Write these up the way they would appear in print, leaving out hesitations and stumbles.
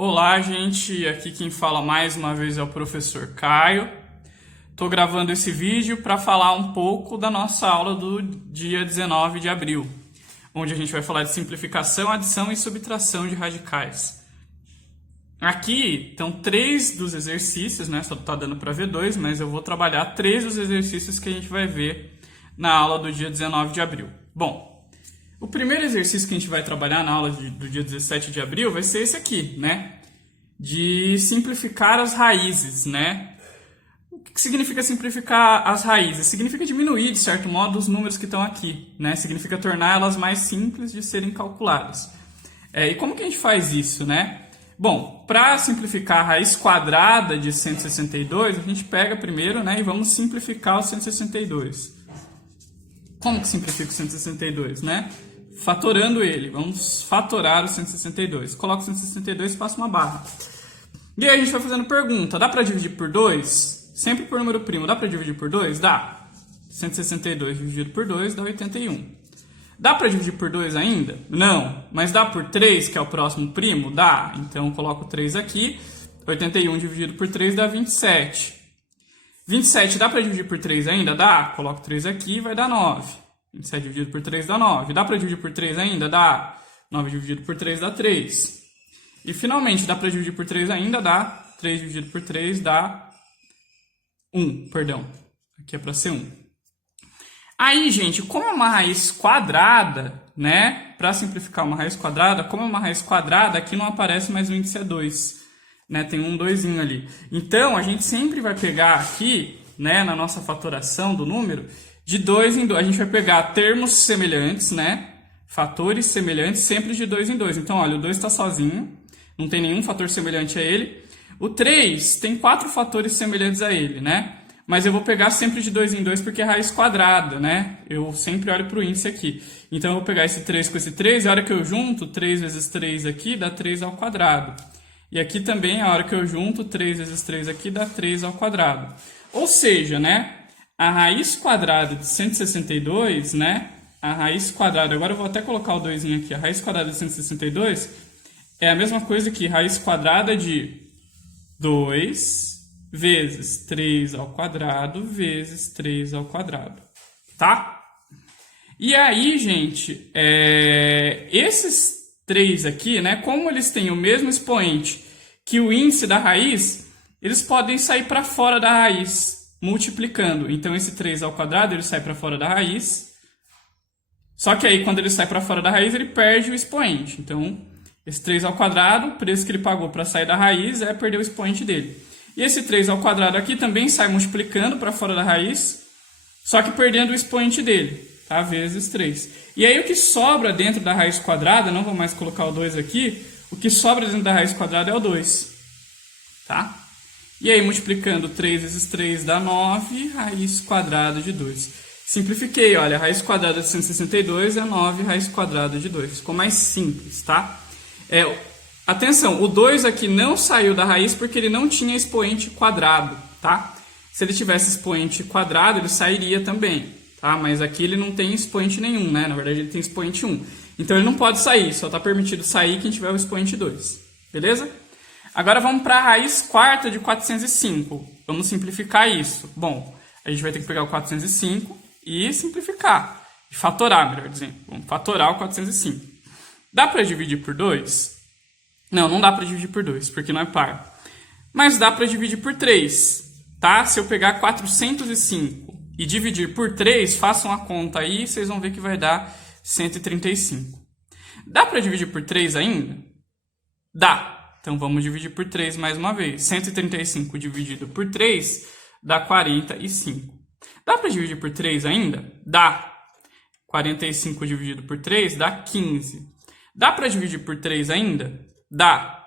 Olá, gente. Aqui quem fala mais uma vez é o professor Caio. Estou gravando esse vídeo para falar um pouco da nossa aula do dia 19 de abril, onde a gente vai falar de simplificação, adição e subtração de radicais. Aqui estão 3 dos exercícios, né? Só está dando para ver 2, mas eu vou trabalhar 3 dos exercícios que a gente vai ver na aula do dia 19 de abril. Bom, o primeiro exercício que a gente vai trabalhar na aula do dia 17 de abril vai ser esse aqui, né? De simplificar as raízes, né? O que significa simplificar as raízes? Significa diminuir, de certo modo, os números que estão aqui, né? Significa tornar elas mais simples de serem calculadas. E como que a gente faz isso, né? Bom, para simplificar a raiz quadrada de 162, a gente pega primeiro, né? E vamos simplificar o 162. Como que simplifica o 162, né? Fatorando ele. Vamos fatorar o 162. Coloco o 162 e faço uma barra. E aí a gente vai fazendo pergunta. Dá para dividir por 2? Sempre por número primo. Dá para dividir por 2? Dá. 162 dividido por 2 dá 81. Dá para dividir por 2 ainda? Não. Mas dá por 3, que é o próximo primo? Dá. Então eu coloco 3 aqui. 81 dividido por 3 dá 27. 27 dá para dividir por 3 ainda? Dá. Coloco 3 aqui e vai dar 9. 27 dividido por 3 dá 9. Dá para dividir por 3 ainda? Dá. 9 dividido por 3 dá 3. E finalmente, dá para dividir por 3 ainda? Dá. 3 dividido por 3 dá 1. Perdão. Aqui é para ser 1. Aí, gente, como é uma raiz quadrada, né? Para simplificar uma raiz quadrada, como é uma raiz quadrada, aqui não aparece mais o índice é 2. Né? Tem um 2 ali. Então, a gente sempre vai pegar aqui, né, na nossa fatoração do número, de 2 em 2, a gente vai pegar termos semelhantes, né? Fatores semelhantes, sempre de 2 em 2. Então, olha, o 2 está sozinho, não tem nenhum fator semelhante a ele. O 3 tem 4 fatores semelhantes a ele, né? Mas eu vou pegar sempre de 2 em 2 porque é raiz quadrada, né? Eu sempre olho para o índice aqui. Então, eu vou pegar esse 3 com esse 3, e a hora que eu junto, 3 vezes 3 aqui dá 3 ao quadrado. E aqui também, a hora que eu junto, 3 vezes 3 aqui dá 3 ao quadrado. Ou seja, né? A raiz quadrada de 162, né? A raiz quadrada, agora eu vou até colocar o 2 aqui. A raiz quadrada de 162 é a mesma coisa que raiz quadrada de 2 vezes 3 ao quadrado vezes 3 ao quadrado. Tá? E aí, gente, esses 3 aqui, né? Como eles têm o mesmo expoente que o índice da raiz, eles podem sair para fora da raiz, multiplicando. Então, esse 3 ao quadrado, ele sai para fora da raiz. Só que aí, quando ele sai para fora da raiz, ele perde o expoente. Então, esse 3 ao quadrado, o preço que ele pagou para sair da raiz é perder o expoente dele. E esse 3 ao quadrado aqui também sai multiplicando para fora da raiz, só que perdendo o expoente dele, tá? Vezes 3. E aí, o que sobra dentro da raiz quadrada, não vou mais colocar o 2 aqui, o que sobra dentro da raiz quadrada é o 2, tá? E aí, multiplicando 3 vezes 3 dá 9, raiz quadrada de 2. Simplifiquei, olha, a raiz quadrada de 162 é 9 raiz quadrada de 2. Ficou mais simples, tá? Atenção, o 2 aqui não saiu da raiz porque ele não tinha expoente quadrado, tá? Se ele tivesse expoente quadrado, ele sairia também, tá? Mas aqui ele não tem expoente nenhum, né? Na verdade, ele tem expoente 1. Então, ele não pode sair, só está permitido sair quem tiver o expoente 2, beleza? Agora vamos para a raiz quarta de 405. Vamos simplificar isso. Bom, a gente vai ter que pegar o 405 e simplificar. Fatorar, melhor dizendo. Vamos fatorar o 405. Dá para dividir por 2? Não, não dá para dividir por 2, porque não é par. Mas dá para dividir por 3, tá? Se eu pegar 405 e dividir por 3, façam a conta aí, vocês vão ver que vai dar 135. Dá para dividir por 3 ainda? Dá. Então, vamos dividir por 3 mais uma vez. 135 dividido por 3 dá 45. Dá para dividir por 3 ainda? Dá. 45 dividido por 3 dá 15. Dá para dividir por 3 ainda? Dá.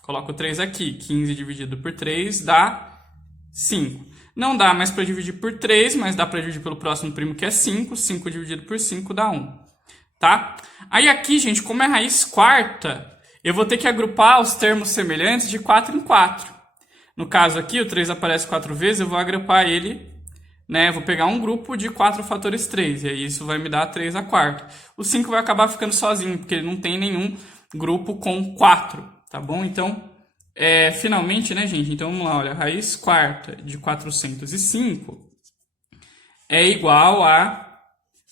Coloco o 3 aqui. 15 dividido por 3 dá 5. Não dá mais para dividir por 3, mas dá para dividir pelo próximo primo, que é 5. 5 dividido por 5 dá 1. Tá? Aí aqui, gente, como é raiz quarta, eu vou ter que agrupar os termos semelhantes de 4 em 4. No caso aqui, o 3 aparece 4 vezes, eu vou agrupar ele, né? Vou pegar um grupo de 4 fatores 3, e aí isso vai me dar 3 a quarta. O 5 vai acabar ficando sozinho, porque ele não tem nenhum grupo com 4. tá bom? Então, finalmente, né, gente? Então, vamos lá, olha, raiz quarta de 405 é igual a...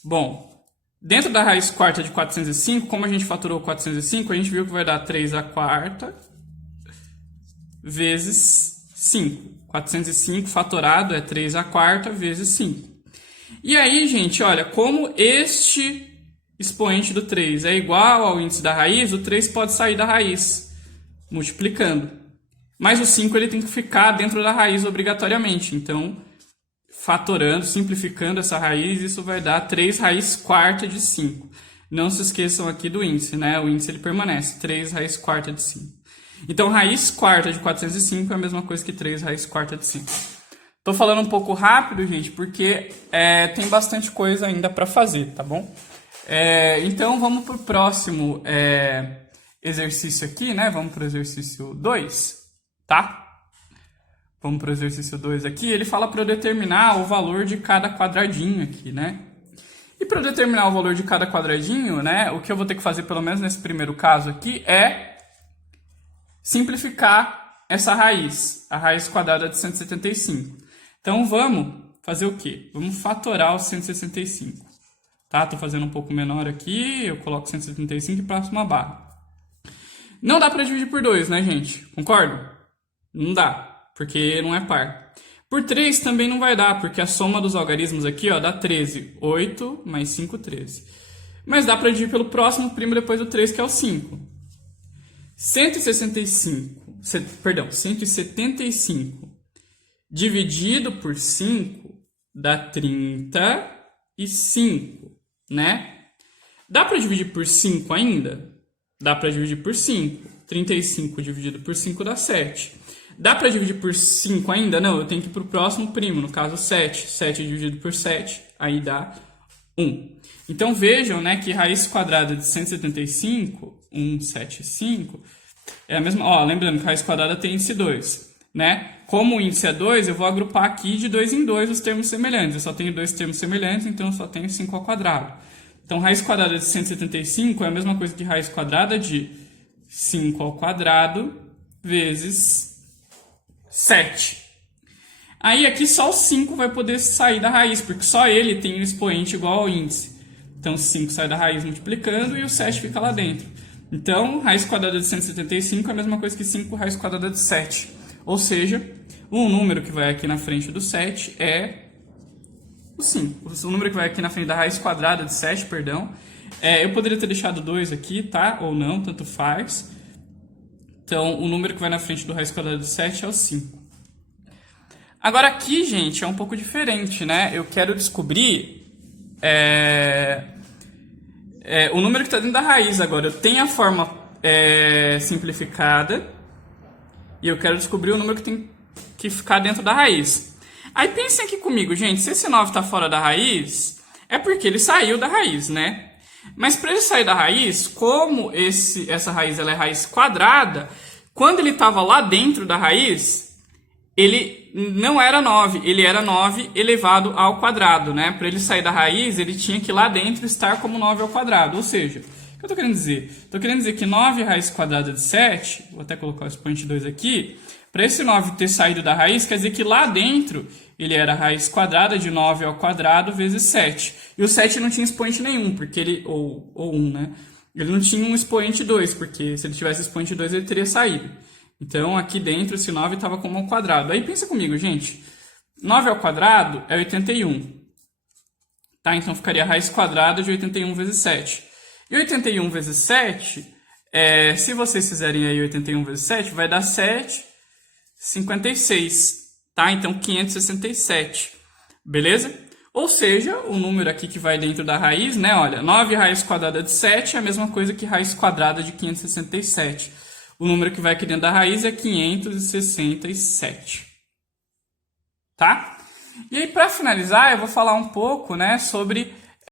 Bom, dentro da raiz quarta de 405, como a gente fatorou 405, a gente viu que vai dar 3 à quarta vezes 5. 405 fatorado é 3 à quarta vezes 5. E aí, gente, olha, como este expoente do 3 é igual ao índice da raiz, o 3 pode sair da raiz, multiplicando. Mas o 5 ele tem que ficar dentro da raiz obrigatoriamente. Então, fatorando, simplificando essa raiz, isso vai dar 3 raiz quarta de 5. Não se esqueçam aqui do índice, né? O índice ele permanece, 3 raiz quarta de 5. Então, raiz quarta de 405 é a mesma coisa que 3 raiz quarta de 5. Tô falando um pouco rápido, gente, porque tem bastante coisa ainda para fazer, tá bom? Então, vamos para o próximo exercício aqui, né? Vamos para o exercício 2, tá? Vamos para o exercício 2 aqui. Ele fala para eu determinar o valor de cada quadradinho aqui, né? E para eu determinar o valor de cada quadradinho, né? O que eu vou ter que fazer, pelo menos nesse primeiro caso aqui, é simplificar essa raiz, a raiz quadrada de 175. Então, vamos fazer o quê? Vamos fatorar o 165. Tá? Estou fazendo um pouco menor aqui, eu coloco 175 e passo uma barra. Não dá para dividir por 2, né, gente? Concordo? Não dá, porque não é par. Por 3 também não vai dar, porque a soma dos algarismos aqui ó, dá 13. 8 mais 5, 13. Mas dá para dividir pelo próximo primo depois do 3, que é o 5. 175 dividido por 5 dá 35, né? Dá para dividir por 5 ainda? Dá para dividir por 5. 35 dividido por 5 dá 7. Dá para dividir por 5 ainda? Não, eu tenho que ir para o próximo primo, no caso 7. 7 dividido por 7, aí dá 1. Então vejam, né, que raiz quadrada de 175, 175, é a mesma... Ó, lembrando que raiz quadrada tem índice 2, né? Como o índice é 2, eu vou agrupar aqui de 2 em 2 os termos semelhantes. Eu só tenho 2 termos semelhantes, então eu só tenho 5 ao quadrado. Então, raiz quadrada de 175 é a mesma coisa que raiz quadrada de 5 ao quadrado vezes 7. Aí, aqui só o 5 vai poder sair da raiz, porque só ele tem um expoente igual ao índice. Então, 5 sai da raiz multiplicando e o 7 fica lá dentro. Então, raiz quadrada de 175 é a mesma coisa que 5 raiz quadrada de 7. Ou seja, o número que vai aqui na frente do 7 é o 5. O número que vai aqui na frente da raiz quadrada de 7, perdão. Eu poderia ter deixado 2 aqui, tá? Ou não, tanto faz. Então, o número que vai na frente do raiz quadrada de 7 é o 5. Agora aqui, gente, é um pouco diferente, né? Eu quero descobrir o número que está dentro da raiz agora. Eu tenho a forma simplificada e eu quero descobrir o número que tem que ficar dentro da raiz. Aí pensem aqui comigo, gente, se esse 9 está fora da raiz, é porque ele saiu da raiz, né? Mas para ele sair da raiz, como essa raiz ela é raiz quadrada, quando ele estava lá dentro da raiz, ele não era 9, ele era 9 elevado ao quadrado, né? Para ele sair da raiz, ele tinha que lá dentro estar como 9 ao quadrado. Ou seja, o que eu estou querendo dizer? Estou querendo dizer que 9 raiz quadrada de 7, vou até colocar o expoente 2 aqui, para esse 9 ter saído da raiz, quer dizer que lá dentro ele era raiz quadrada de 9 ao quadrado vezes 7. E o 7 não tinha expoente nenhum, porque ele, ou 1, né? Ele não tinha um expoente 2, porque se ele tivesse expoente 2 ele teria saído. Então, aqui dentro, esse 9 estava como ao quadrado. Aí, pensa comigo, gente. 9 ao quadrado é 81. Tá? Então, ficaria a raiz quadrada de 81 vezes 7. E 81 vezes 7, se vocês fizerem aí 81 vezes 7, vai dar 7,56. Tá? Então, 567. Beleza? Ou seja, o número aqui que vai dentro da raiz, né? Olha, 9 raiz quadrada de 7 é a mesma coisa que raiz quadrada de 567. O número que vai aqui dentro da raiz é 567. Tá? E aí, para finalizar, eu vou falar um pouco, né, sobre